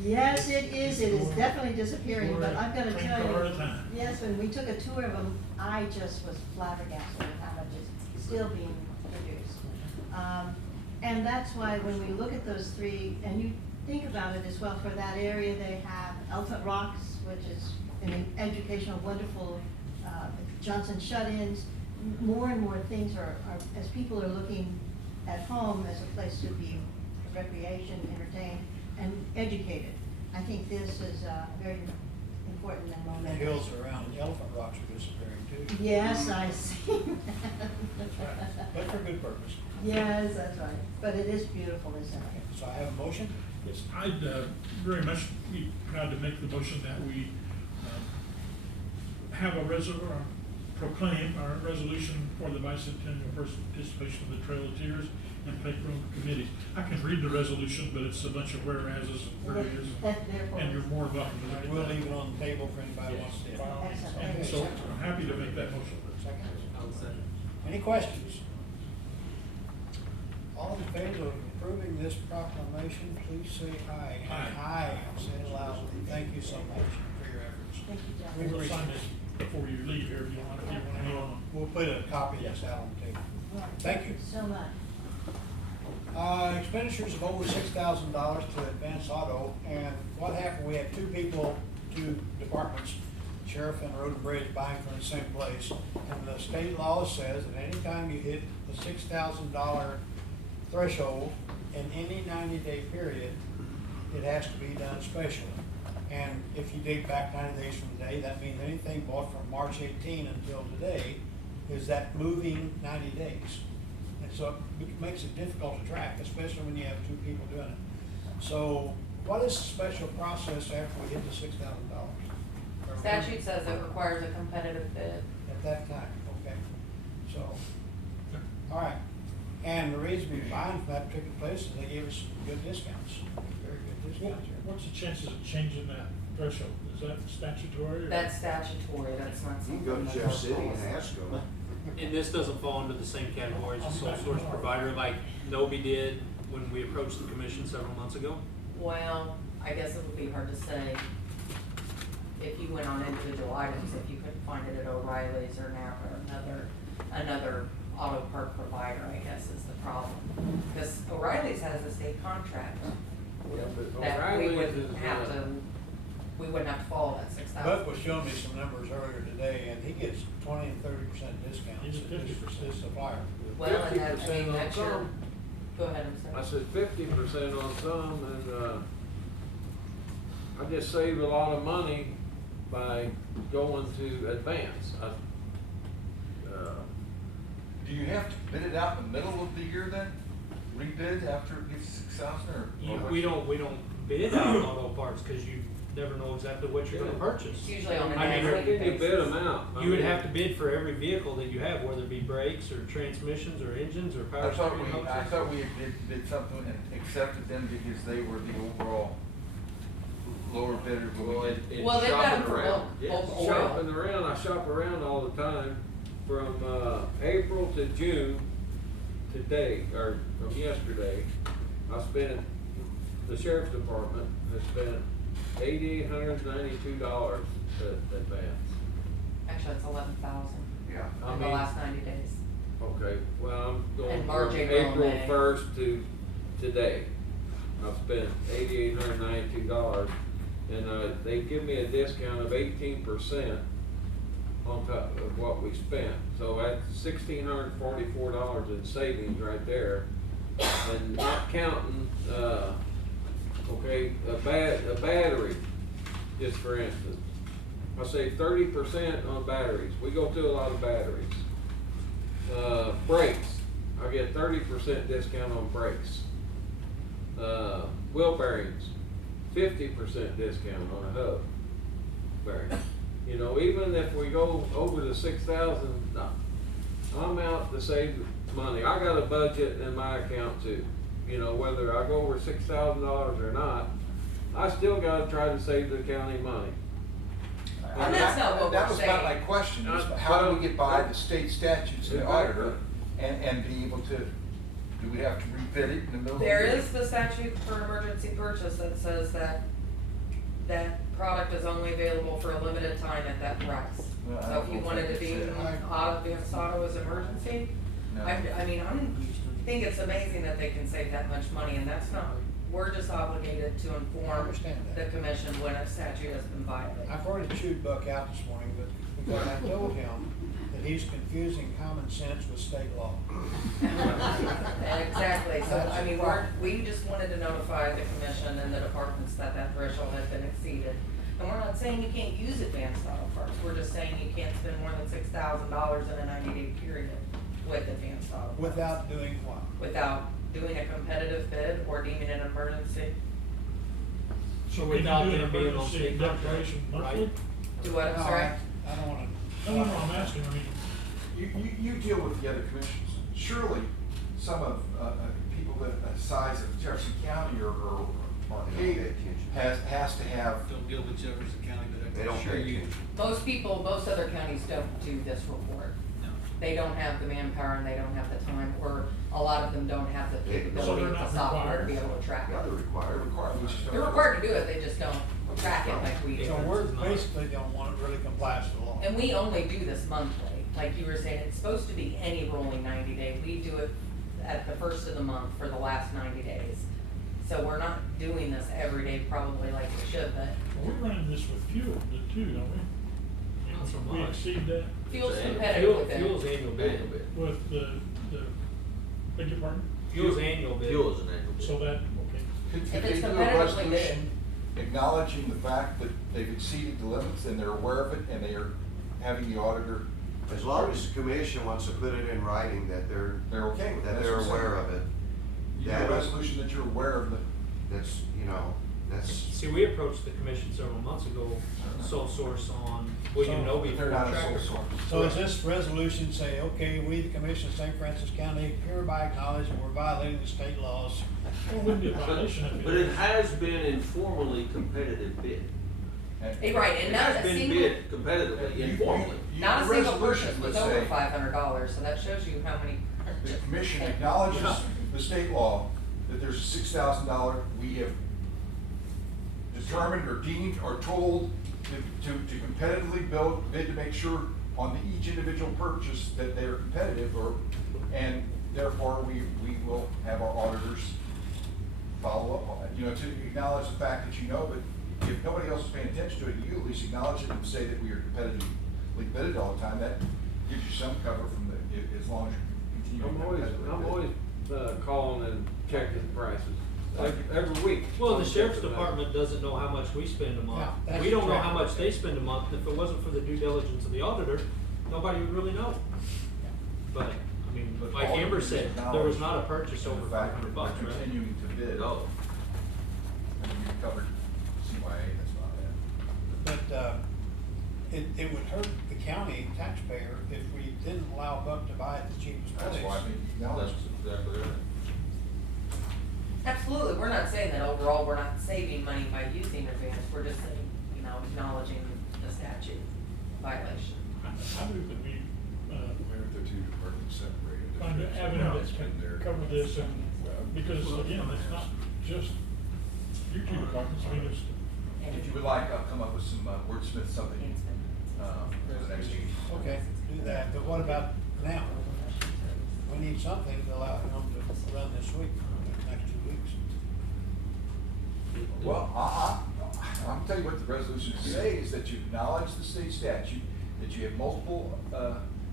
Yes, it is. It is definitely disappearing, but I've got to Train tell car at a you, time. yes, when we took a tour of them, I just was flabbergasted with how much is still being produced. And that's why when we look at those 3, and you think about it as well, for that area, they have Elephant Rocks, which is an educational, wonderful Johnson shut-ins, more and more things are, as people are looking at home as a place to be recreation, entertained, and educated. I think this is very important and The momentous. hills around Elephant Rocks are disappearing too. Yes, I see that. But for good purpose. Yes, that's right. But it is beautiful, isn't it? So I have a motion. Yes, I'd very much be proud to make the motion that we have a proclaim our resolution for the bicentennial participation of the Trail of Tears and Playground Committees. I can read the resolution, but it's a bunch of whereases and whereas, and you're more welcome to look at We'll that. leave it on the table for anybody who wants to file. Excellent. And so I'm happy to make that motion. Second. I'll second. Any questions? All in favor of approving this proclamation, please say aye. Aye. Aye, say it loudly. Thank you so much for your efforts. Thank you, John. We We'll appreciate sign it. this before you leave here if you want, We'll put a copy of this out on the table. Thank you. So much. Expenditures of over $6,000 to Advance Auto, and what happened, we had two departments, Sheriff and Road and Bridge, buying from the same place. And the state law says that anytime you hit the $6,000 threshold in any 90-day period, it has to be done specially. And if you date back 90 days from today, that means anything bought from March 18 until today is that moving 90 days. And so it makes it difficult to track, especially when you have two people doing it. So what is the special process after we hit the $6,000? Statute says it requires a competitive bid. At that time, okay. So, all right. And the reason we buying from that particular place is they gave us some good discounts, very good discounts here. What's the chances of changing that threshold? Is that statutory? or- That's statutory, that's not You something. can go to that Jeff our City and policy- ask them. And this doesn't fall into the same category as a sole source provider like Nobi did when we approached the commission several months ago? Well, I guess it would be hard to say if you went on individual items, if you couldn't find it at O'Reilly's or another auto part provider, I guess is the problem. Because O'Reilly's has a state contract Yeah, but that we O'Reilly's wouldn't is, have to, we wouldn't have to follow that Buck 6,000. was showing me some numbers earlier today, and he gets 20 and 30% discounts. He's a at this 50%. supplier. Well, and that, I 50% mean, on that's your, some. go ahead, I'm I sorry. said 50% on some, and, I just saved a lot of money by going to Advance. Do you have to bid it out in the middle of the year then? Rebid after it gets 6,000 or? We don't bid out auto parts because you never know exactly what you're gonna purchase. It's usually on an I mean, How annual can you bid basis. them out? I You would mean, have to bid for every vehicle that you have, whether it be brakes or transmissions or engines or power I thought steering. we did something and accepted them because they were the overall lower bidder. but we Well, did- it's Well, they've done shopping for around. both Yes, oil. shopping around, I shop around all the time, from, April to June, today, or from yesterday, I spent, the sheriff's department has spent $8,892 at Advance. Actually, it's 11,000 Yeah. I in the mean- last 90 days. Okay, well, I'm going And from March, April, April May. 1st to today. I've spent $8,892, and, they give me a discount of 18% on top of what we spent. So that's $1,644 in savings right there. And not counting, okay, a battery, just for instance. I save 30% on batteries. We go through a lot of batteries. Brakes, I get 30% discount on brakes. Wheel bearings, 50% discount on a hub bearing. You know, even if we go over the 6,000, I'm out to save money. I got a budget in my account too. You know, whether I go over $6,000 or not, I still gotta try to save the county money. And that's not what That we're was about my saying. question, is how do we get by the state statutes and auditor and be able to, do we have to rebid it in the middle of the year? There is the statute for emergency purchase that says that that product is only available for a limited time at that price. Well, I So don't if you know wanted to if be it's, auto as emergency, No. I mean, I think it's amazing that they can save that much money, and that's not we're just obligated to I inform understand the that. commission when a statute has been violated. I've already chewed Buck out this morning, but because I told him that he's confusing common sense with state law. Exactly, so, I mean, we just wanted to notify the commission and the departments that that threshold had been exceeded. And we're not saying you can't use advanced auto parts, we're just saying you can't spend more than $6,000 in a 90-day period with advanced auto parts. Without doing what? Without doing a competitive bid or deeming an emergency. So without can you do them an being on emergency state contract, declaration monthly? right? Do what, I'm No, sorry? I don't wanna. No, I'm asking, I mean, You deal with the other commissions. Surely, some of, people that, the size of Jefferson County or Arcade has to have. Don't deal with Jefferson County, but They I don't can assure pay you. attention. Most people, most other counties don't do this report. No. They don't have the manpower and they don't have the time, or a lot of them don't have the They- capability So they're of the not software to be required? able to track Yeah, they're it. required. We just don't- They're required to do it, they just don't track it like we do. So we're basically don't want to really comply with the law. And we only do this monthly, like you were saying, it's supposed to be any rolling 90-day, we do it at the first of the month for the last 90 days. So we're not doing this every day probably like we should, but we're running this with fuel too, don't we? Not so We much. exceed that fuel's It's competitive with it. Fuel's annual bid. with the, beg your pardon? Fuel's annual bid. Fuel is an annual bid. So that, okay. Could If they it's do a competitively resolution acknowledging the fact that they've exceeded the limits and they're aware of it and they are having the auditor, As long as the commission wants to put it in writing that they're okay with it? that they're aware of it, You do a that- resolution that you're aware of the, that's, you know, that's, See, we approached the commission several months ago, sole source on William So, Noby. they're not a tractor sole supply. source. So is this resolution say, okay, we, the commission of St. Francis County, hereby acknowledge that we're violating the state laws? Well, it wouldn't be a violation if But it has been informally competitive bid. Right, and It not has a been single, bid competitively, informally. not a the single resolution purchase would was over say, $500, so that shows you how many. the commission acknowledges the state law that there's a $6,000 we have determined or deemed or told to competitively bid to make sure on each individual purchase that they are competitive and therefore we will have our auditors follow up on it. You know, to acknowledge the fact that you know, but if nobody else is paying attention to it, you at least acknowledge it and say that we are competitively bidded all the time. That gives you some cover from as long as you continue. I'm always calling and checking prices, like every week. Well, the I'm sheriff's checking that. department doesn't know how much we spend a month. Yeah, that's We don't know correct. how much they spend a month, and if it wasn't for the due diligence of the auditor, nobody would really know. But, I mean, But like all you Amber do is said, acknowledge there was not a purchase the over fact that $500, we're right? continuing to bid. No. And you covered CYA, that's not bad. But, it would hurt the county taxpayer if we didn't allow Buck to buy at the cheapest price. That's why I think you acknowledge. That's exactly right. Absolutely, we're not saying that overall we're not saving money by using advanced, we're just saying, you know, acknowledging the statute violation. I move that we, Where the two departments separated. find an avenue that can cover this and, because again, it's not just you two departments, I mean, it's, If you would like, I'll come up with some, wordsmith something, for the next meeting. Okay, do that, but what about now? We need something to allow him to run this week, the next 2 weeks. Well, I'm telling you what the resolution says, is that you acknowledge the state statute, that you have multiple,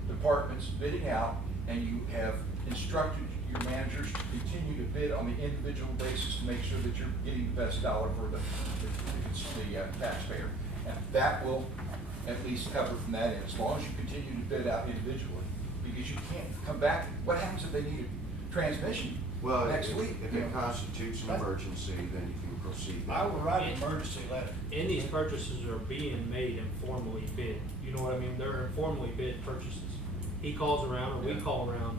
departments bidding out, and you have instructed your managers to continue to bid on the individual basis to make sure that you're getting the best dollar for the taxpayer. And that will at least cover from that end, as long as you continue to bid out individually, because you can't come back, what happens if they need a transmission well, next week? if it constitutes an emergency, then you can proceed. I will write an emergency letter. And these purchases are being made informally bid. You know what I mean? They're informally bid purchases. He calls around, or we call around,